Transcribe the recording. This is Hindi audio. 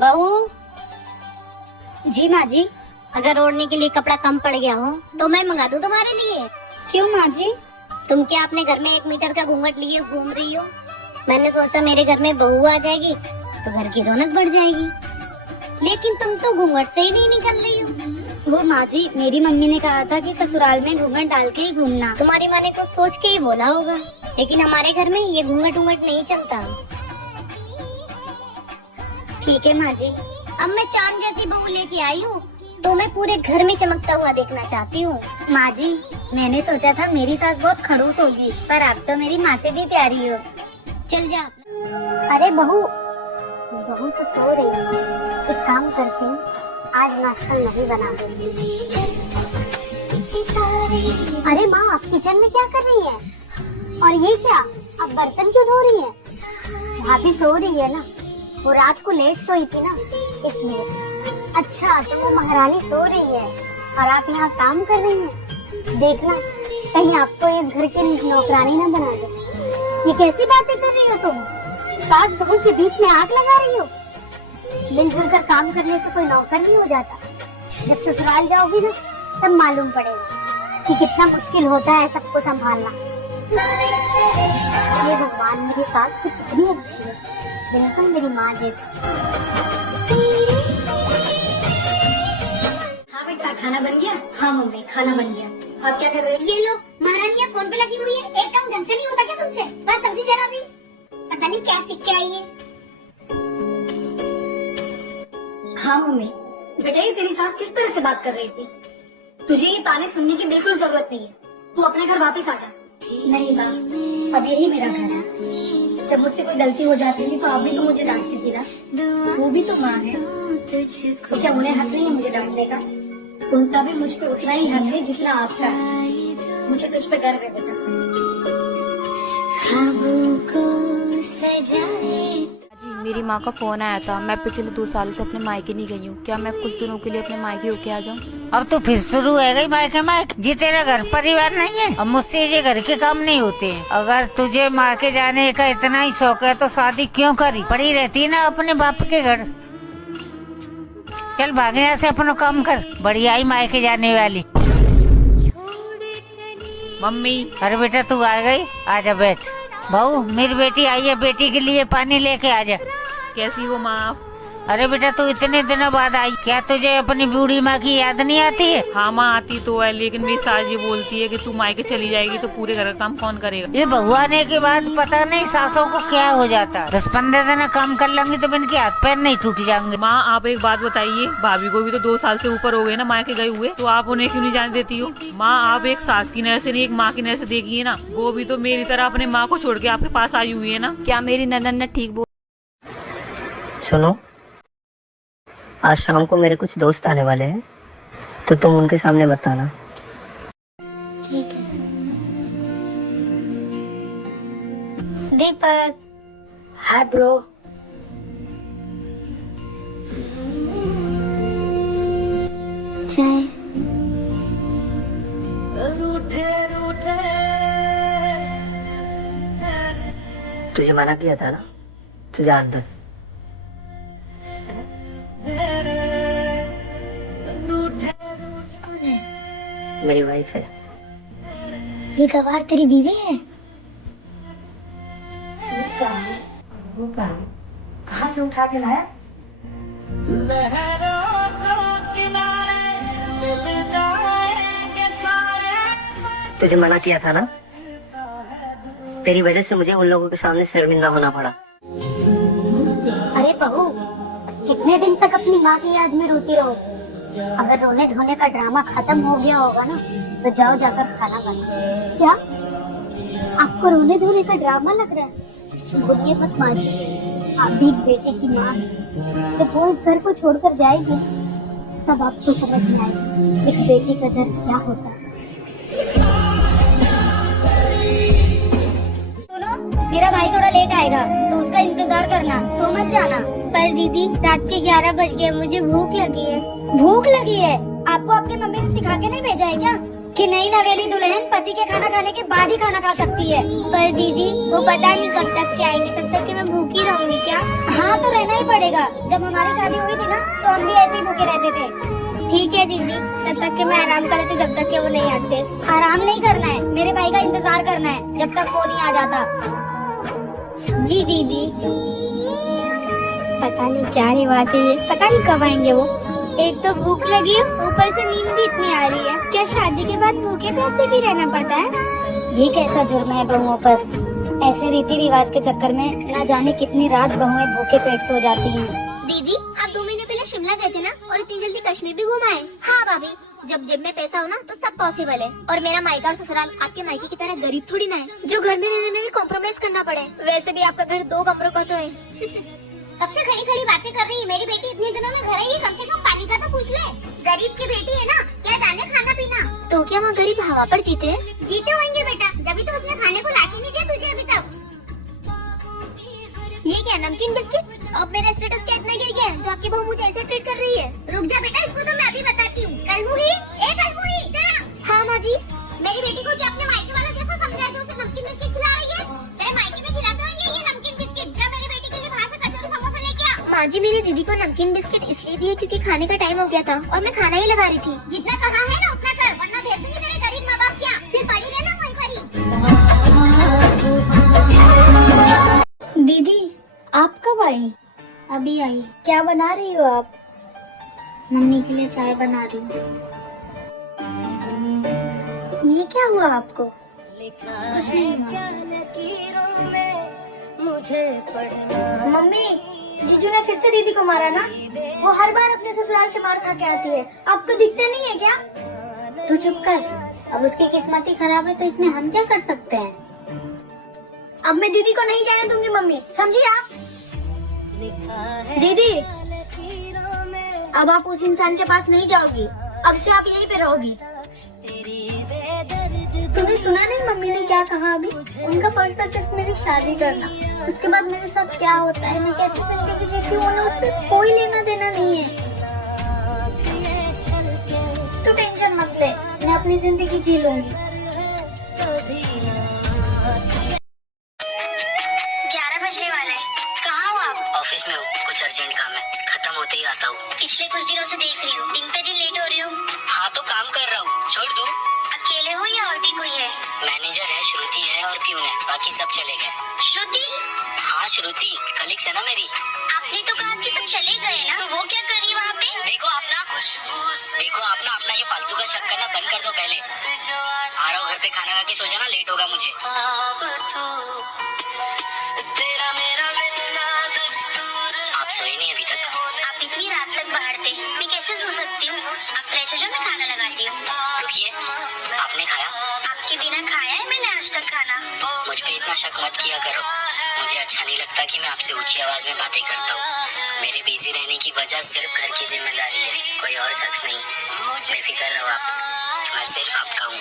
बहू। जी माँ जी। अगर ओढ़ने के लिए कपड़ा कम पड़ गया हो तो मैं मंगा दूं तुम्हारे लिए। क्यों माँ जी? तुम क्या अपने घर में 1 मीटर का घूंघट लिए घूम रही हो? मैंने सोचा मेरे घर में बहू आ जाएगी तो घर की रौनक बढ़ जाएगी, लेकिन तुम तो घूंघट से ही नहीं निकल रही हो। वो माँ जी, मेरी मम्मी ने कहा था कि ससुराल में घूंघट डाल के ही घूमना। तुम्हारी माँ ने कुछ सोच के ही बोला होगा, लेकिन हमारे घर में ये घूंघट उंघट नहीं चलता। ठीक है माँ जी। अब मैं चांद जैसी बहू लेके आई हूँ तो मैं पूरे घर में चमकता हुआ देखना चाहती हूँ। माँ जी, मैंने सोचा था मेरी सास बहुत खड़ूस होगी, पर आप तो मेरी माँ से भी प्यारी हो। चल जा। अरे बहू तो सो रही है। एक काम करते हैं, आज नाश्ता नहीं बना देंगे। अरे माँ, आप किचन में क्या कर रही हैं? और ये क्या, आप बर्तन क्यों धो रही हैं? भाभी सो रही है ना, वो रात को लेट सोई थी ना, इसलिए। अच्छा, तो वो महारानी सो रही है और आप यहाँ काम कर रही हैं। देखना कहीं आपको इस घर की नौकरानी ना बना दे। ये कैसी बातें कर रही हो तुम? सास बहू के बीच में आग लगा रही हो। मिलजुल कर काम करने से कोई नौकर नहीं हो जाता। जब ससुराल जाओगी ना, तब मालूम पड़ेगा कि कितना मुश्किल होता है सबको संभालना। ये भगवान, मेरी सास कितनी अच्छी है, बिल्कुल मेरी माँ जैसी। हाँ बेटा, खाना बन गया? हाँ मम्मी, खाना बन गया। आप क्या कर रहे हो? ये लो, महारानी फोन पे लगी हुई है। एक काम ढंग से नहीं होता क्या तुमसे? बस सब्जी जरा दी, पता नहीं क्या सीख के आई है। हाँ मम्मी। बेटा, ये तेरी सास किस तरह से बात कर रही थी? तुझे ये ताने सुनने की बिल्कुल जरूरत नहीं है। तू अपने घर वापस आ जा। नहीं माँ, अब यही मेरा घर है। जब मुझसे कोई गलती हो जाती थी तो आप भी तो मुझे डांटती थी ना। वो भी तो माँ है, तो क्या उन्हें हक नहीं है मुझे डांटने का? उनका भी मुझ पे उतना ही हक है जितना आपका है। मुझे तुझ पे गर्व है बेटा। जी, मेरी माँ का फोन आया था। मैं पिछले 2 साल से अपने मायके नहीं गई हूँ। क्या मैं कुछ दिनों के लिए अपने मायके होके आ जाऊँ? अब तो फिर शुरू है गई मायके मायके। जी तेरा घर परिवार नहीं है, अब मुझसे ये घर के काम नहीं होते हैं। अगर तुझे मायके जाने का इतना ही शौक है तो शादी क्यों करी? पड़ी रहती है ना अपने बाप के घर। चल भागे यहाँ से, अपना काम कर। बढ़िया ही मायके जाने वाली। मम्मी। अरे बेटा, तू आ गई, आजा बैठ। बहू, मेरी बेटी आई है, बेटी के लिए पानी लेके आजा। कैसी हो माँ आप? अरे बेटा, तू इतने दिनों बाद आई, क्या तुझे अपनी बूढ़ी माँ की याद नहीं आती है? हाँ माँ, आती तो है, लेकिन मेरी सास ये बोलती है कि तू मायके चली जाएगी तो पूरे घर का काम कौन करेगा? ये बहू आने के बाद पता नहीं सासों को क्या हो जाता है। 10-15 दिन काम कर लेंगी तो इनके हाथ पैर नहीं टूट जाएंगे। माँ, आप एक बात बताइए, भाभी को भी तो 2 साल से ऊपर हो गए ना मायके गए हुए, तो आप उन्हें क्यों नहीं जाने देती हो? माँ, आप एक सास की नजर से नहीं, एक माँ की नजर से देखिए ना। वो भी तो मेरी तरह अपने माँ को छोड़ के आपके पास आई हुई है ना। क्या मेरी ननद ने ठीक बोल? सुनो, आज शाम को मेरे कुछ दोस्त आने वाले हैं, तो तुम उनके सामने मत आना। ठीक है। दीपक। Hi bro. चाय। तुझे मना किया था ना, तू जा अंदर। मेरी वाइफ है। ये गवार तेरी बीवी है? वो कहाँ से उठा के लाया? तुझे मना किया था ना, तेरी वजह से मुझे उन लोगों के सामने शर्मिंदा होना पड़ा। अरे बहू, कितने दिन तक अपनी माँ की याद में रोती रहोगी? अगर रोने धोने का ड्रामा खत्म हो गया होगा ना, तो जाओ जाकर खाना बनाओ। क्या आपको रोने धोने का ड्रामा लग रहा है? बोलिए मत माँ जी, आप भी एक बेटे की माँ हैं। जब वो इस घर को छोड़कर जाएगी तब आपको समझ में आएगा एक बेटी का दर्द क्या होता है। सुनो, मेरा भाई थोड़ा लेट आएगा तो उसका इंतजार करना, सो मत जाना। पर दीदी, रात के 11 बज गए, मुझे भूख लगी है। भूख लगी है? आपको आपके मम्मी ने सिखा के नहीं भेजा है क्या कि नई नवेली दुल्हन पति के खाना खाने के बाद ही खाना खा सकती है? पर दीदी, वो पता नहीं कब तक के आएंगे, तब तक कि मैं भूखी रहूंगी क्या? हाँ, तो रहना ही पड़ेगा। पड़ेगा। जब हमारी शादी हुई थी ना तो हम भी ऐसे ही भूखे रहते थे। ठीक है दीदी, तब तक के मैं आराम कर लेती जब तक के वो नहीं आते। आराम नहीं करना है, मेरे भाई का इंतजार करना है जब तक वो नहीं आ जाता। जी दीदी। पता नहीं क्या रिवाज है ये, पता नहीं कब आएंगे वो। एक तो भूख लगी है, ऊपर से नींद भी इतनी आ रही है। क्या शादी के बाद भूखे प्यासे भी रहना पड़ता है? ये कैसा जुर्म है बहुओं पर? ऐसे रीति रिवाज के चक्कर में न जाने कितनी रात बहुएं भूखे पेट सो जाती हैं। दीदी, आप 2 महीने पहले शिमला गए थे ना, और इतनी जल्दी कश्मीर भी घूम आए? हाँ भाभी, जब जेब में पैसा हो ना तो सब पॉसिबल है। और मेरा मायका और ससुराल आपके मायके की तरह गरीब थोड़ी ना है, जो घर में रहने में भी कॉम्प्रोमाइज करना पड़े। वैसे भी आपका घर 2 कमरों का तो है। कब से खड़ी खड़ी बातें कर रही है? मेरी बेटी इतने दिनों में घर आई है, कम से कम पानी का तो पूछ ले। गरीब की बेटी है ना, क्या जाने खाना पीना। तो क्या वहाँ गरीब हवा पर जीते हैं? जीते होंगे बेटा, जब तो उसने खाने को लाके नहीं दिया तुझे अभी तक। ये क्या नमकीन बिस्किट? अब मेरा स्टेटस क्या इतना गिर गया है जो आपकी बहू मुझे ऐसे ट्रीट कर रही है? रुक जा बेटा, इसको तो मैं अभी बताती हूँ। कलमुही, ए कलमुही, इधर। हाँ माँ जी। मेरी बेटी को जो अपने मायके वाला जैसा समझा है, जो उसे नमकीन बिस्किट खिला रही है, चाहे मायके में खिलाते होंगे ये नमकीन बिस्किट। जा मेरी बेटी के लिए बाहर से कचौरी समोसा लेके आ। माँ जी, मेरी दीदी को नमकीन बिस्किट इसलिए दिए क्योंकि खाने का टाइम हो गया था और मैं खाना ही लगा रही थी। जितना कहा है ना उतना कर, वरना भेज दूंगी तेरे गरीब माँ बाप क्या, फिर पड़ी रहना वहीं पड़ी। दीदी, आप कब आई? अभी आई। क्या बना रही हो आप? मम्मी के लिए चाय बना रही हूँ। ये क्या हुआ आपको? कुछ नहीं हुआ। मम्मी, जीजू ने फिर से दीदी को मारा ना? वो हर बार अपने ससुराल से मार खा के आती है, आपको दिखता नहीं है क्या? तू चुप कर, अब उसकी किस्मत ही खराब है तो इसमें हम क्या कर सकते हैं? अब मैं दीदी को नहीं जाने दूंगी मम्मी, समझी आप? दीदी, अब आप उस इंसान के पास नहीं जाओगी, अब से आप यहीं पे रहोगी। तूने सुना नहीं मम्मी ने क्या कहा अभी? उनका फर्ज था सिर्फ मेरी शादी करना, उसके बाद मेरे साथ क्या होता है, मैं कैसे जिंदगी जीती हूँ, उन्हें उससे कोई लेना देना नहीं है। तू टेंशन मत ले, मैं अपनी जिंदगी जी लूंगी। 11 बजने वाला है, कहाँ हो आप? ऑफिस में हूँ, कुछ अर्जेंट काम है, खत्म होते ही आता हूँ। पिछले कुछ दिनों से देख रही हूँ, दिन पे दिन लेट हो रही हूँ। हाँ तो काम कर रहा हूँ, छोड़ दूँ? अकेले हो या और भी कोई है? मैनेजर है, श्रुति है और प्यून है, बाकी सब चले गए। श्रुति? हाँ श्रुति, कलीग्स है ना मेरी। आपने तो कहा कि सब चले गए ना, तो वो क्या कर रही वहाँ पे? देखो आप ना अपना ये फालतू का शक करना बंद कर दो पहले। आ रहा हूँ घर पे, खाना खा के सो जाना, लेट होगा मुझे। आप सोए नहीं अभी तक? आप इतनी रात तक बाहर थे, मैं कैसे सो सकती हूँ? आप फ्रेश हो जाओ, मैं खाना लगाती हूँ। रुकिए, आपने खाया? आपके बिना खाया है मैंने आज तक खाना। मुझ पे इतना शक मत किया करो, मुझे अच्छा नहीं लगता कि मैं आपसे ऊंची आवाज में बातें करता हूँ। मेरे बिजी रहने की वजह सिर्फ घर की जिम्मेदारी है, कोई और शख्स नहीं। बेफिक्र रहो आप, मैं सिर्फ आपका हूँ।